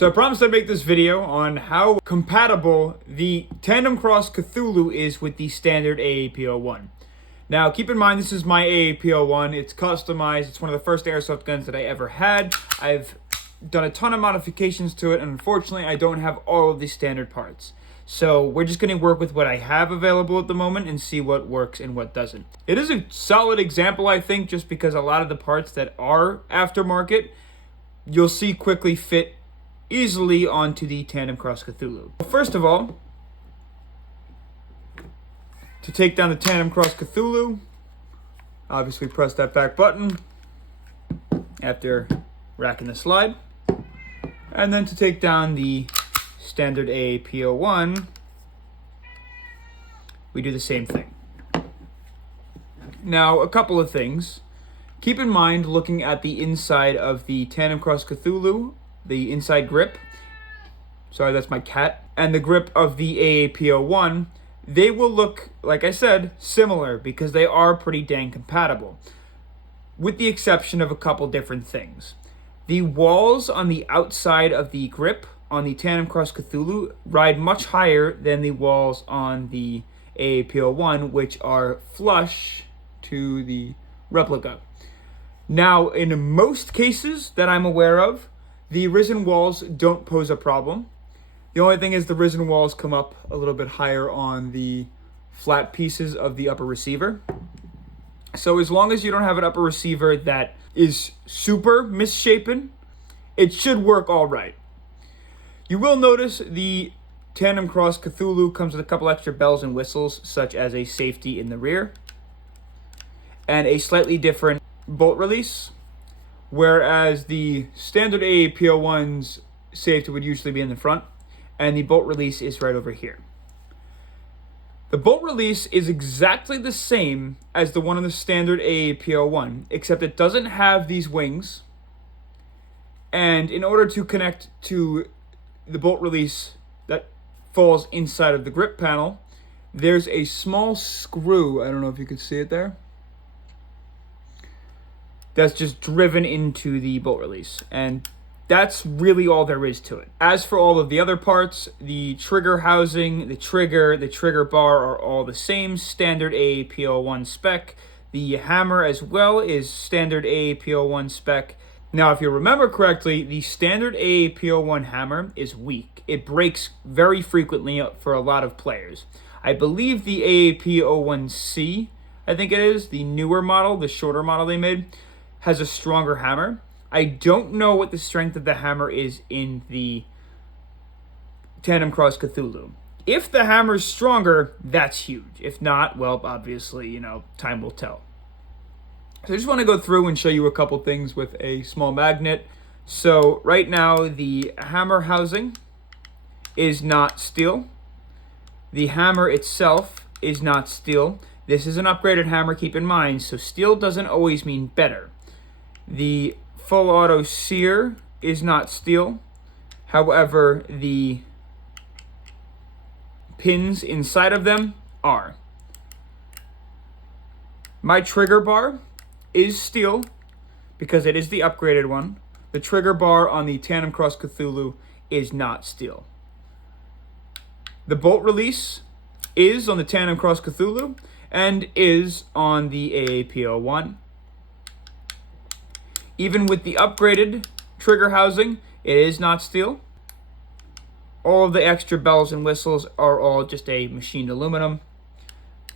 So I promised I'd make this video on how compatible the Tandemkross Cthulhu is with the standard AAP01. Now keep in mind this is my AAP01, it's customized, it's one of the first airsoft guns that I ever had. I've done a ton of modifications to it and unfortunately I don't have all of the standard parts. So we're just going to work with what I have available at the moment and see what works and what doesn't. It is a solid example I think just because a lot of the parts that are aftermarket you'll see quickly fit easily onto the Tandemkross Cthulhu. First of all, to take down the Tandemkross Cthulhu, obviously press that back button after racking the slide. And then to take down the standard AAP01, we do the same thing. Now, a couple of things. Keep in mind, looking at the inside of the Tandemkross Cthulhu, the inside grip, sorry, that's my cat, and the grip of the AAP01, they will look, like I said, similar because they are pretty dang compatible, with the exception of a couple different things. The walls on the outside of the grip on the Tandemkross Cthulhu ride much higher than the walls on the AAP01, which are flush to the replica. Now, in most cases that I'm aware of, the risen walls don't pose a problem. The only thing is the risen walls come up a little bit higher on the flat pieces of the upper receiver. So as long as you don't have an upper receiver that is super misshapen, it should work all right. You will notice the Tandemkross Cthulhu comes with a couple extra bells and whistles, such as a safety in the rear and a slightly different bolt release, whereas the standard AAP01's safety would usually be in the front, and the bolt release is right over here. The bolt release is exactly the same as the one on the standard AAP01, except it doesn't have these wings, and in order to connect to the bolt release that falls inside of the grip panel, there's a small screw, I don't know if you can see it there, that's just driven into the bolt release, and that's really all there is to it. As for all of the other parts, the trigger housing, the trigger bar are all the same, standard AAP01 spec. The hammer as well is standard AAP01 spec. Now, if you remember correctly, the standard AAP01 hammer is weak. It breaks very frequently for a lot of players. I believe the AAP01C, I think it is, the newer model, the shorter model they made, has a stronger hammer. I don't know what the strength of the hammer is in the Tandemkross Cthulhu. If the hammer is stronger, that's huge. If not, well, obviously, time will tell. So I just want to go through and show you a couple things with a small magnet. So right now, the hammer housing is not steel. The hammer itself is not steel. This is an upgraded hammer, keep in mind, so steel doesn't always mean better. The full auto sear is not steel. However, the pins inside of them are. My trigger bar is steel because it is the upgraded one. The trigger bar on the Tandemkross Cthulhu is not steel. The bolt release is on the Tandemkross Cthulhu and is on the AAP01. Even with the upgraded trigger housing, it is not steel. All of the extra bells and whistles are all just a machined aluminum,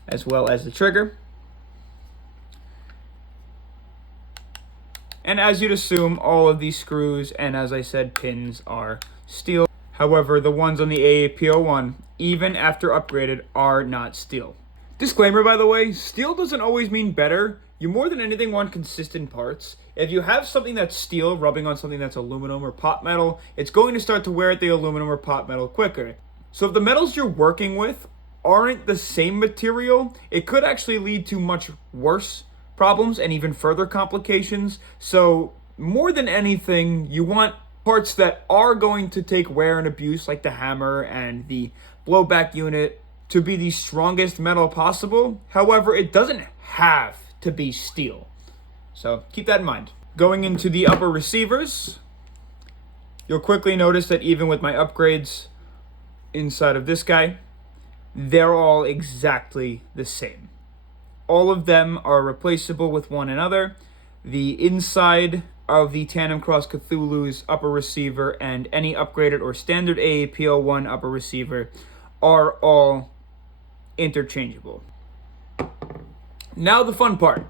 as well as the trigger. And as you'd assume, all of these screws and, as I said, pins are steel. However, the ones on the AAP01, even after upgraded, are not steel. Disclaimer, by the way, steel doesn't always mean better. You more than anything want consistent parts. If you have something that's steel rubbing on something that's aluminum or pot metal, it's going to start to wear at the aluminum or pot metal quicker. So if the metals you're working with aren't the same material, it could actually lead to much worse problems and even further complications. So more than anything, you want parts that are going to take wear and abuse, like the hammer and the blowback unit, to be the strongest metal possible. However, it doesn't have to be steel. So keep that in mind. Going into the upper receivers, you'll quickly notice that even with my upgrades inside of this guy, they're all exactly the same. All of them are replaceable with one another. The inside of the Tandemkross Cthulhu's upper receiver and any upgraded or standard AAP01 upper receiver are all interchangeable. Now the fun part.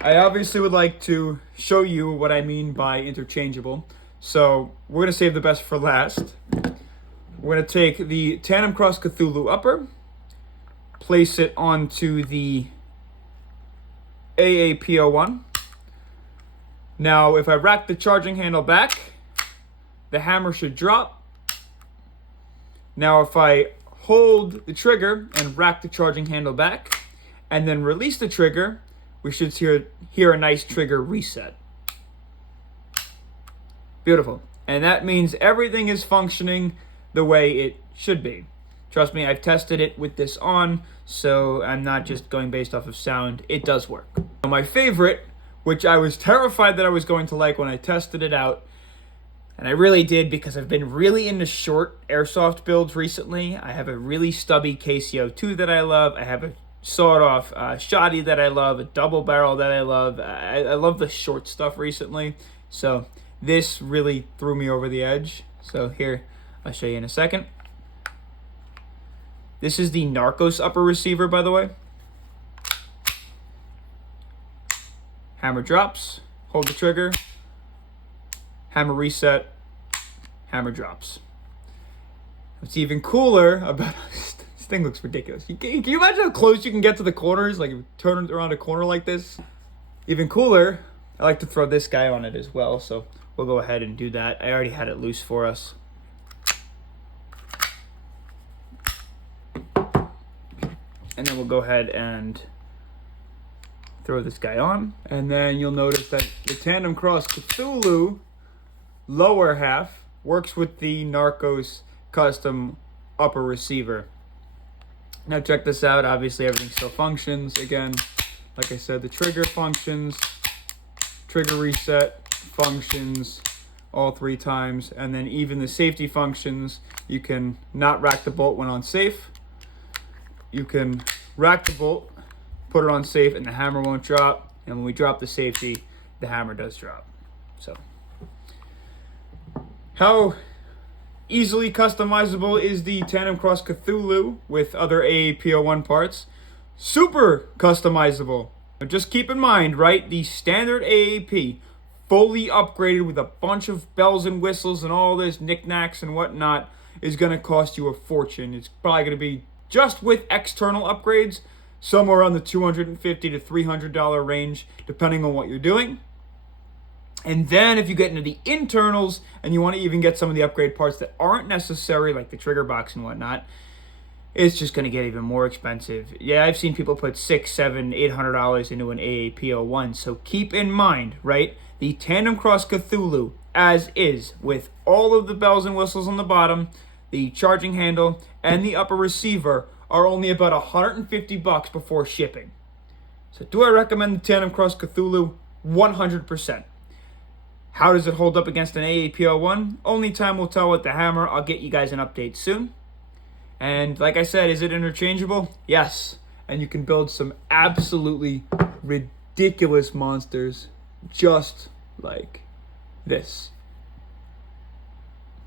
I obviously would like to show you what I mean by interchangeable. So we're going to save the best for last. We're going to take the Tandemkross Cthulhu upper, place it onto the AAP01. Now, if I rack the charging handle back, the hammer should drop. Now, if I hold the trigger and rack the charging handle back, and then release the trigger, we should hear a nice trigger reset. Beautiful. And that means everything is functioning the way it should be. Trust me, I've tested it with this on, so I'm not just going based off of sound. It does work. My favorite, which I was terrified that I was going to like when I tested it out, and I really did because I've been really into short airsoft builds recently. I have a really stubby KCO2 that I love. I have a sawed-off shoddy that I love, a double barrel that I love. I love the short stuff recently, so this really threw me over the edge. So here, I'll show you in a second. This is the Narcos upper receiver, by the way. Hammer drops, hold the trigger, hammer reset, hammer drops. What's even cooler about this thing looks ridiculous. Can you imagine how close you can get to the corners? Like if you turn around a corner like this. Even cooler, I like to throw this guy on it as well. So we'll go ahead and do that. I already had it loose for us. And then we'll go ahead and throw this guy on. And then you'll notice that the Tandemkross Cthulhu lower half works with the Narcos custom upper receiver. Now check this out. Obviously everything still functions. Again, like I said, the trigger functions, trigger reset functions all 3 times, and then even the safety functions. You can not rack the bolt when on safe. You can rack the bolt, put it on safe, and the hammer won't drop. And when we drop the safety, the hammer does drop. So, how easily customizable is the Tandemkross Cthulhu with other AAP01 parts? Super customizable. But just keep in mind, right, the standard AAP, fully upgraded with a bunch of bells and whistles and all this knickknacks and whatnot, is going to cost you a fortune. It's probably going to be, just with external upgrades, somewhere around the $250 to $300 range, depending on what you're doing. And then if you get into the internals and you want to even get some of the upgrade parts that aren't necessary, like the trigger box and whatnot, it's just going to get even more expensive. Yeah, I've seen people put $600, $700, $800 into an AAP01. So keep in mind, right, the Tandemkross Cthulhu, as is, with all of the bells and whistles on the bottom, the charging handle, and the upper receiver, are only about $150 before shipping. So do I recommend the Tandemkross Cthulhu? 100%. How does it hold up against an AAP01? Only time will tell with the hammer. I'll get you guys an update soon. And like I said, is it interchangeable? Yes. And you can build some absolutely ridiculous monsters just like this.